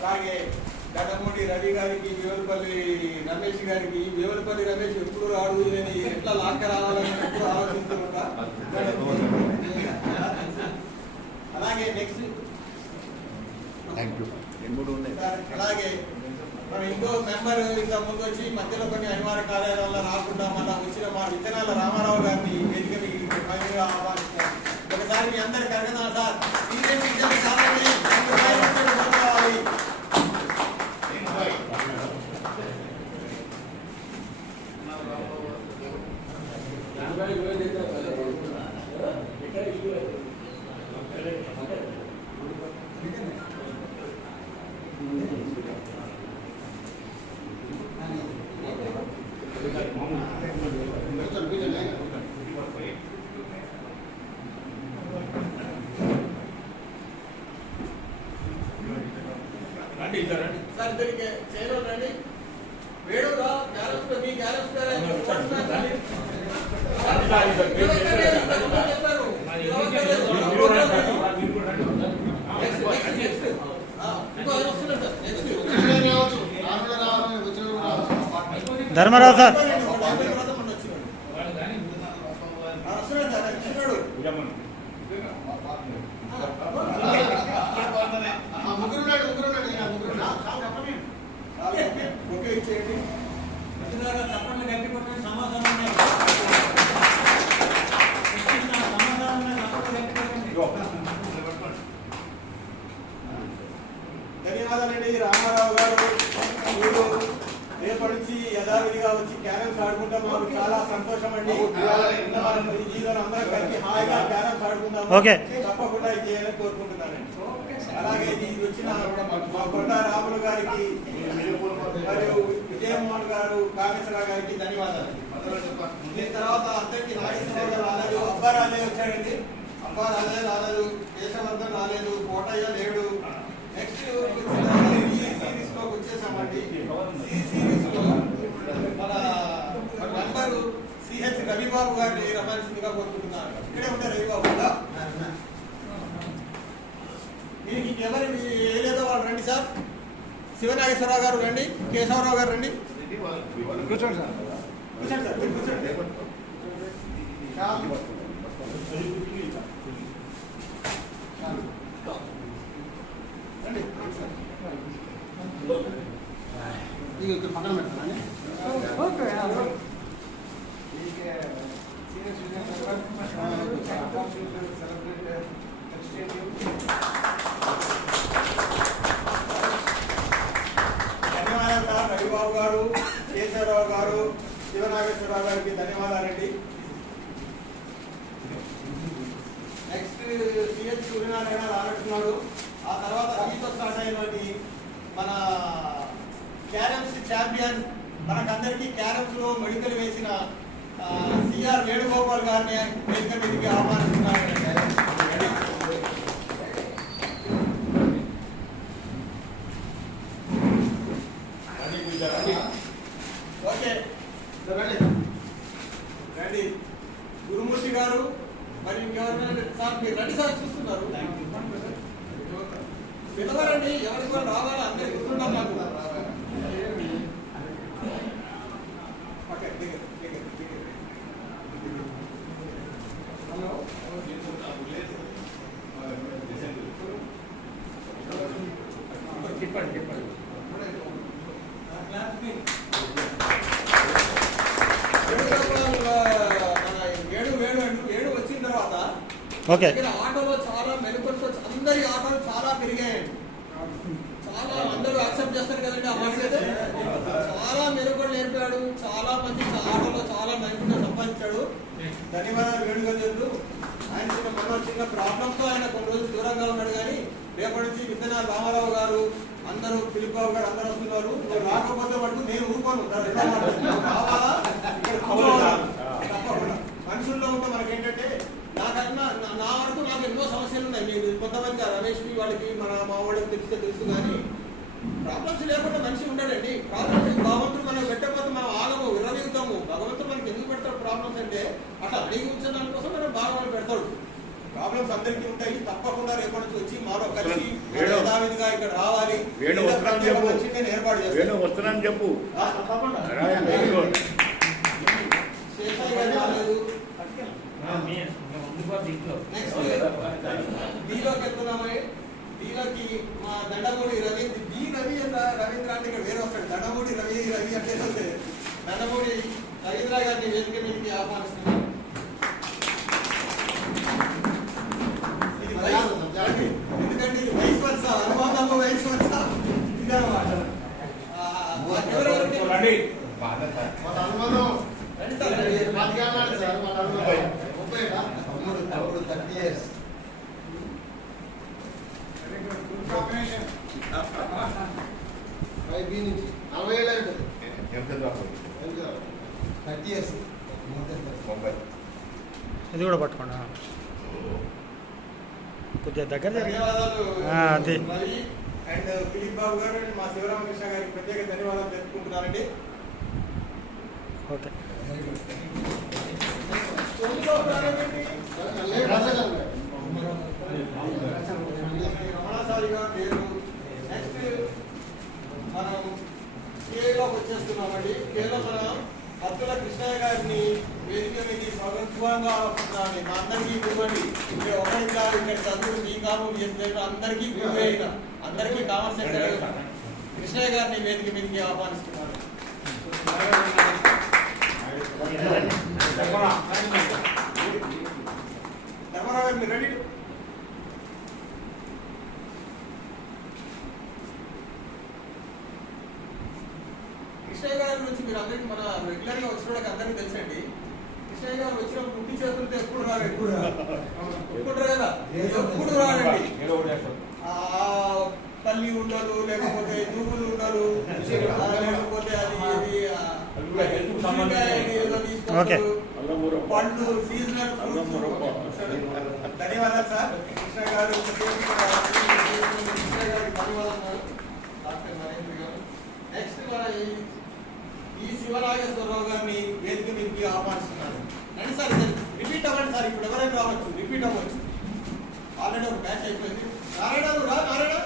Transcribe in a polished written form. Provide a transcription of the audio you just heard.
అలాగే గడమూడి రవి గారికి, వేవలపల్లి రమేష్ గారికి. వేవలపల్లి రమేష్ ఎప్పుడు రాడు, నేను ఎట్లా లాక్క రావాలని ఎప్పుడు ఆలోచిస్తున్నా. అలాగే నెక్స్ట్ అలాగే మన ఇంకో మెంబర్ ఇంత ముందు వచ్చి మధ్యలో కొన్ని అనివార్య కార్యాల వల్ల రాకుండా మన వచ్చిన మా విత్తనాల రామారావు గారిని వేదిక ఆహ్వానిస్తాం. ఒకసారి మీ అందరు కరగదా సార్? సార్ ఇద్దరికి చేయడం రండి. వేడుగా మీ గ్యాలెక్స్ ధర్మరావు సార్ ధన్యవాదాలండి. రామారావు గారు మీరు రేపటి నుంచి యథావిధిగా వచ్చి క్యారమ్స్ ఆడుకుంటా మాకు చాలా సంతోషం అండి. ఈ జీవితంలో అందరం కలిసి హాయిగా క్యారమ్స్ ఆడుకుందాం. తప్పకుండా ఇది చేయాలని కోరుకుంటున్నానండి. అలాగే ఇది వచ్చిన మా కొండ రాములు గారికి మరియు విజయమోహన్ గారు, కామేశ్వరరావు గారికి ధన్యవాదాలు. దీని తర్వాత అందరికీ నాగేశ్వరరావు గారు రాలేదు, అబ్బా రాలేదు వచ్చాడండి. అబ్బా రాలేదు రాలేదు, కేశవర్ధన్ రాలేదు, కోటయ్య లేడు. నెక్స్ట్ సిరీస్ లోకి వచ్చేసామండి. ఈ సిరీస్ లో మన మెంబరు సిహెచ్ రవిబాబు గారిని రమాల్సిందిగా కోరుకుంటున్నాను. ఇక్కడే ఉంటారు రవిబాబు కదా. మీకు ఇంకెవరు ఏలేదో వాళ్ళు రండి సార్. శివనాగేశ్వరరావు గారు రండి, కేశవరావు గారు రండి. కూర్చోండి సార్, కూర్చోండి సార్, కూర్చోండి. పక్కన పెట్టాలని ధన్యవాదాలు సార్. రవిబాబు గారు, కేశవరావు గారు, శివనాగేశ్వరరావు గారికి ధన్యవాదాలండి. నెక్స్ట్ సిహెచ్ సూర్యనారాయణ రానట్టున్నాడు. ఆ తర్వాత రవితో స్టార్ట్ అయినటువంటి మన క్యారమ్స్ ఛాంపియన్, మనకందరికీ క్యారమ్స్ లో మెడికల్ వేసిన సిఆర్ వేణుగోపాల్ గారిని వేదిక మీదకి ఆహ్వానిస్తున్నారు. ఓకే రండి. గురుమూర్తి గారు మరి ఇంకెవరైనా సార్ మీరు రండి సార్, చూస్తున్నారు పిలవరండి. ఎవరికి కూడా రావాలా, అందరికి గుర్తుండాలి నాకు. చెప్పండి చెప్పండి. ఏడు వచ్చిన తర్వాత ఆటోలో చాలా మెరుగుతో అందరి ఆటోలు చాలా పెరిగాయండి. చాలా అందరూ యాక్సెప్ట్ చేస్తారు కదండి ఆ మాట. చాలా మెరుగులు నేర్పాడు, చాలా మంది ఆటోలో చాలా నైపుణ్యం సంపాదించాడు. ధన్యవాదాలు వేణుగోపాల్. ఆయన చిన్న ప్రాబ్లంతో ఆయన కొన్ని రోజులు దూరంగా ఉన్నాడు. కానీ రేపటి నుంచి విత్తనాలు రామారావు గారు, అందరూ ఫిలిప్ బాబు గారు అందరూ వస్తున్నారు. రాకపోతే మటుకు నేను ఊరుకోను. కావాలా తప్పకుండా. మనుషుల్లో ఉంటే మనకేంటంటే నాకన్నా నా వరకు నాకు ఎన్నో సమస్యలు ఉన్నాయి. మీరు కొంతమంది రమేష్కి వాళ్ళకి మా వాళ్ళకి తెలిస్తే తెలుసు. కానీ ప్రాబ్లమ్స్ లేకుండా మనిషి ఉండడండి. ప్రాబ్లమ్స్ భగవంతుడు మనకు పెట్టకపోతే మనం ఆగము, విరవీగుతాము. భగవంతుడు మనకి ఎందుకు పెడతాడు ప్రాబ్లమ్స్ అంటే అట్లా అడిగి ఉంచడానికి కోసం మనం బాగా పెడతాడు. ప్రాబ్లమ్స్ అందరికీ ఉంటాయి. తప్పకుండా రేపటి నుంచి వచ్చి మాలో కలిసి అతిథిగా ఇక్కడ రావాలి. వేణు వస్తున్నాను చెప్పు. ఏర్పాటు చేస్తాను. వేణు వస్తున్నాను చెప్పు. శేషయ్య గారు రాలేదు. దీలోకి వెళ్తున్నామని దీలోకి మా దండమూడి రవీంద్ర రవీంద్ర అంటే ఇక్కడ వేరే వస్తాడు. దండమూడి రవి అంటే దండమూడి రవీంద్ర గారిని వేదిక మీదకి ఆహ్వానిస్తున్నాం. ఎందుకంటే ఇది వయసు వరుస అనుబంధము వయసు వరుస ఇదన్నమాట. ఇది కూడా పట్టుకోండి కొద్దిగా దగ్గర. ధన్యవాదాలు అదే అండ్ ఫిలిప్ బాబు గారు అండ్ మా శివరామకృష్ణ గారికి ప్రత్యేక ధన్యవాదాలు తెలుపుకుంటున్నానండి. ఓకే రమణాచారిగా పేరు. నెక్స్ట్ మనం కేలోకి వచ్చేస్తున్నామండి. కేలో మనం భక్తుల కృష్ణయ్య గారిని వేదిక మీద స్వాగతంగా ఆహ్వానిస్తున్నామండి. మా అందరికీ ఇవ్వండి. ఇక్కడ ఒకరిగా ఇక్కడ చదువు బీకాము చేసిన అందరికీ గురువే అయిన అందరికీ కామన్ సెంటర్ కృష్ణయ్య గారిని వేదిక మీదకి ఆహ్వానిస్తున్నారు. ధర్మరావు గారు మీరు రెడీ? కృష్ణయ్య గారి గురించి మీరు అందరికీ మన రెగ్యులర్ గా వచ్చిన వాళ్ళకి అందరికీ తెలుసండి. కృష్ణయ్య గారు వచ్చినప్పుడు పుట్టి చేతులతో ఎప్పుడు రారండి. ఎప్పుడు కదా ఎప్పుడు రారండి. తల్లి ఉండరు, లేకపోతే నువ్వులు ఉండరు, లేకపోతే అది తీసుకుంటారు. పండ్లు సీజనల్. ధన్యవాదాలు సార్ కృష్ణ గారు. కృష్ణ గారికి ధన్యవాదాలు డాక్టర్ నరేంద్ర గారు. నెక్స్ట్ మన ఈ శివనాగేశ్వరరావు గారిని వేదిక మీదకి ఆహ్వానిస్తున్నారు. రండి సార్, రిపీట్ అవ్వండి సార్. ఇప్పుడు ఎవరైనా రావచ్చు, రిపీట్ అవ్వచ్చు. ఆల్రెడీ ఒక బ్యాచ్ అయిపోయింది. నారాయణ రా నారాయణ.